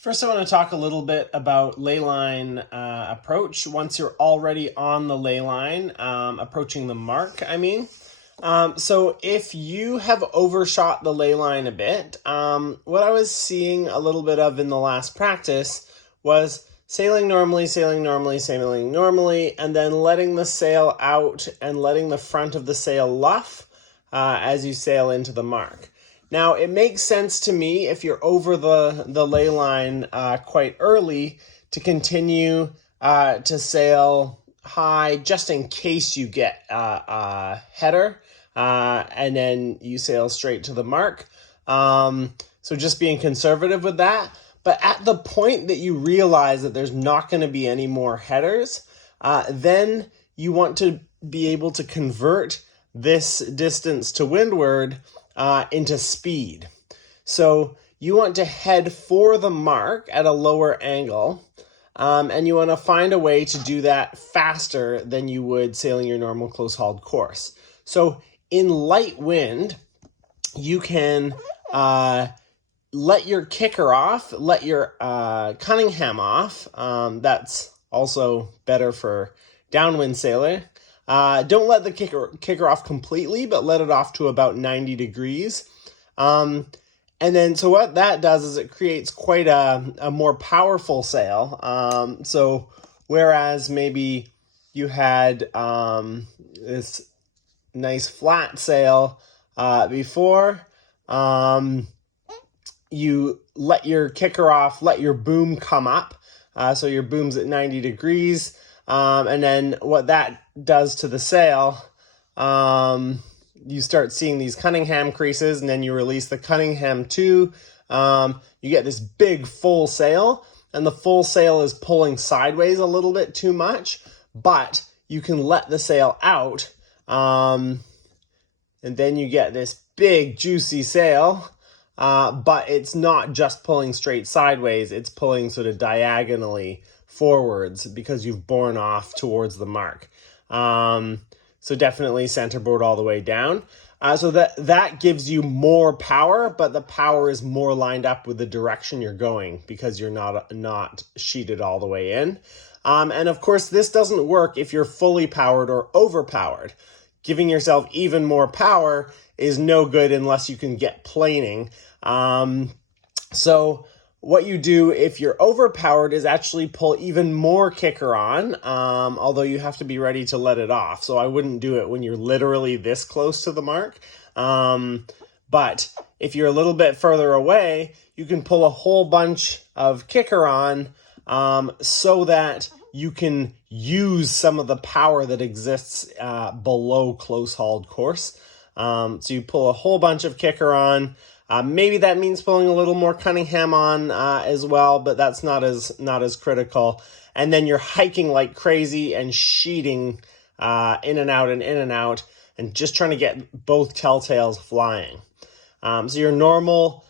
First, I want to talk a little bit about layline approach. Once you're already on the ley line, approaching the mark, So if you have overshot the ley line a bit, what I was seeing a little bit of in the last practice was sailing normally, and then letting the sail out and letting the front of the sail luff as you sail into the mark. Now, it makes sense to me if you're over the ley line quite early to continue to sail high just in case you get a header and then you sail straight to the mark. So just being conservative with that. But at the point that you realize that there's not going to be any more headers, then you want to be able to convert this distance to windward into speed. So you want to head for the mark at a lower angle, and you want to find a way to do that faster than you would sailing your normal close-hauled course. So in light wind, you can let your kicker off, let your Cunningham off. That's also better for downwind sailing. Don't let the kicker off completely, but let it off to about 90 degrees. And then, so what that does is it creates quite a more powerful sail. So whereas maybe you had this nice flat sail before, you let your kicker off, let your boom come up. So your boom's at 90 degrees. And then what that does to the sail, you start seeing these Cunningham creases, and then you release the Cunningham 2. You get this big full sail, and the full sail is pulling sideways a little bit too much, but you can let the sail out, and then you get this big juicy sail, but it's not just pulling straight sideways, it's pulling sort of diagonally forwards because you've borne off towards the mark. So definitely centerboard all the way down. So that gives you more power, but the power is more lined up with the direction you're going because you're not sheeted all the way in. And of course, this doesn't work if you're fully powered or overpowered. Giving yourself even more power is no good unless you can get planing. So what you do if you're overpowered is actually pull even more kicker on, although you have to be ready to let it off. So I wouldn't do it when you're literally this close to the mark. But if you're a little bit further away, you can pull a whole bunch of kicker on so that you can use some of the power that exists below close-hauled course. So you pull a whole bunch of kicker on. Maybe that means pulling a little more Cunningham on as well, but that's not as critical. And then you're hiking like crazy and sheeting in and out and just trying to get both telltales flying. So your normal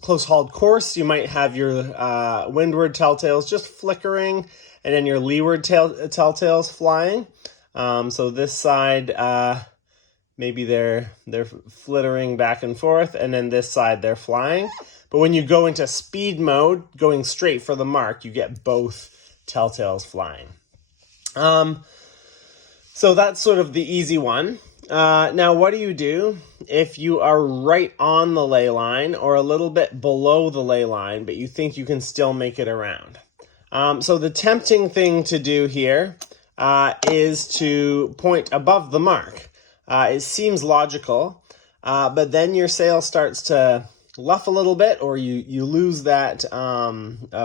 close-hauled course, you might have your windward telltales just flickering, and then your leeward telltales flying. So this side, maybe they're flittering back and forth, and then this side they're flying. But when you go into speed mode, going straight for the mark, you get both telltales flying. So that's sort of the easy one. Now, what do if you are right on the ley line or a little bit below the ley line, but you think you can still make it around? So the tempting thing to do here is to point above the mark. It seems logical, but then your sail starts to luff a little bit, or you lose that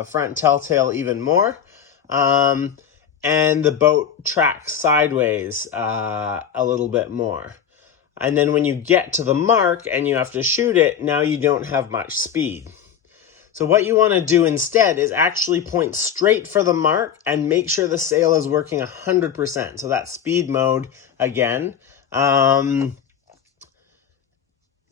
front telltale even more, and the boat tracks sideways a little bit more. And then when you get to the mark and you have to shoot it, now you don't have much speed. So what you want to do instead is actually point straight for the mark and make sure the sail is working 100%. So that's speed mode again.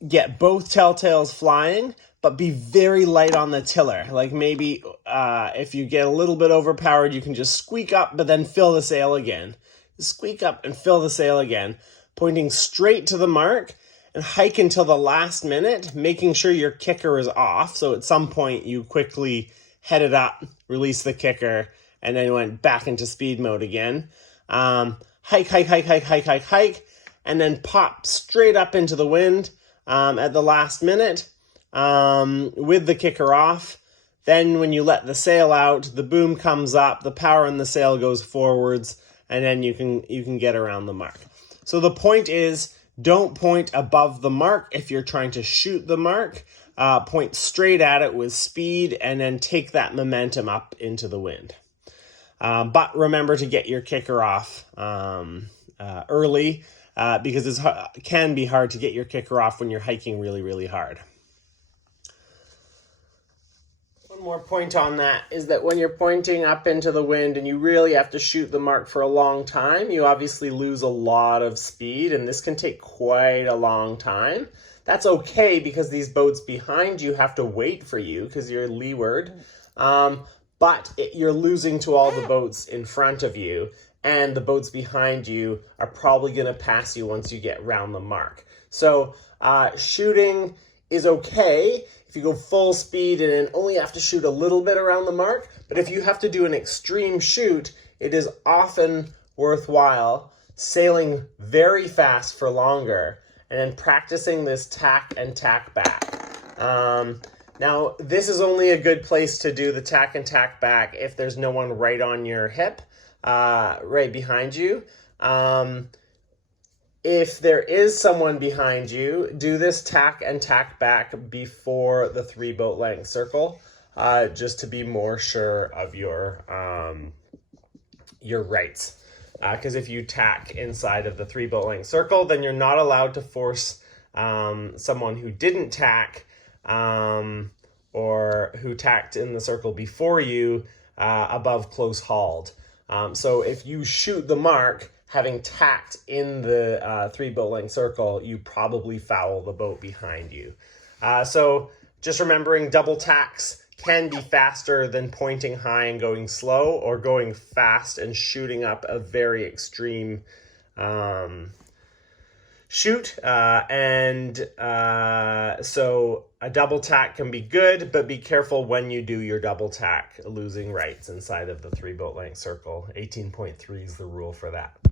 Get both telltales flying, but be very light on the tiller. Like maybe if you get a little bit overpowered, you can just squeak up, but then fill the sail again. Squeak up and fill the sail again, pointing straight to the mark and hike until the last minute, making sure your kicker is off. So at some point you quickly head it up, release the kicker, and then went back into speed mode again. Hike, and then pop straight up into the wind at the last minute with the kicker off. Then when you let the sail out, the boom comes up, the power in the sail goes forwards, and then you can get around the mark. So the point is, don't point above the mark if you're trying to shoot the mark. Point straight at it with speed and then take that momentum up into the wind. But remember to get your kicker off early because it can be hard to get your kicker off when you're hiking really, really hard. One more point on that is that when you're pointing up into the wind and you really have to shoot the mark for a long time, you obviously lose a lot of speed, and this can take quite a long time. That's okay because these boats behind you have to wait for you because you're leeward, but you're losing to all the boats in front of you, and the boats behind you are probably going to pass you once you get round the mark. So shooting is okay if you go full speed and then only have to shoot a little bit around the mark. But if you have to do an extreme shoot, it is often worthwhile sailing very fast for longer and then practicing this tack and tack back. Now, this is only a good place to do the tack and tack back if there's no one right on your hip, right behind you. If there is someone behind you, do this tack and tack back before the 3 boat length circle, just to be more sure of your rights. Because if you tack inside of the 3 boat length circle, then you're not allowed to force someone who didn't tack or who tacked in the circle before you above close hauled. So if you shoot the mark, having tacked in the 3 boat length circle, you probably foul the boat behind you. So just remembering double tacks can be faster than pointing high and going slow, or going fast and shooting up a very extreme shoot. So a double tack can be good, but be careful when you do your double tack, losing rights inside of the 3 boat length circle. 18.3 is the rule for that.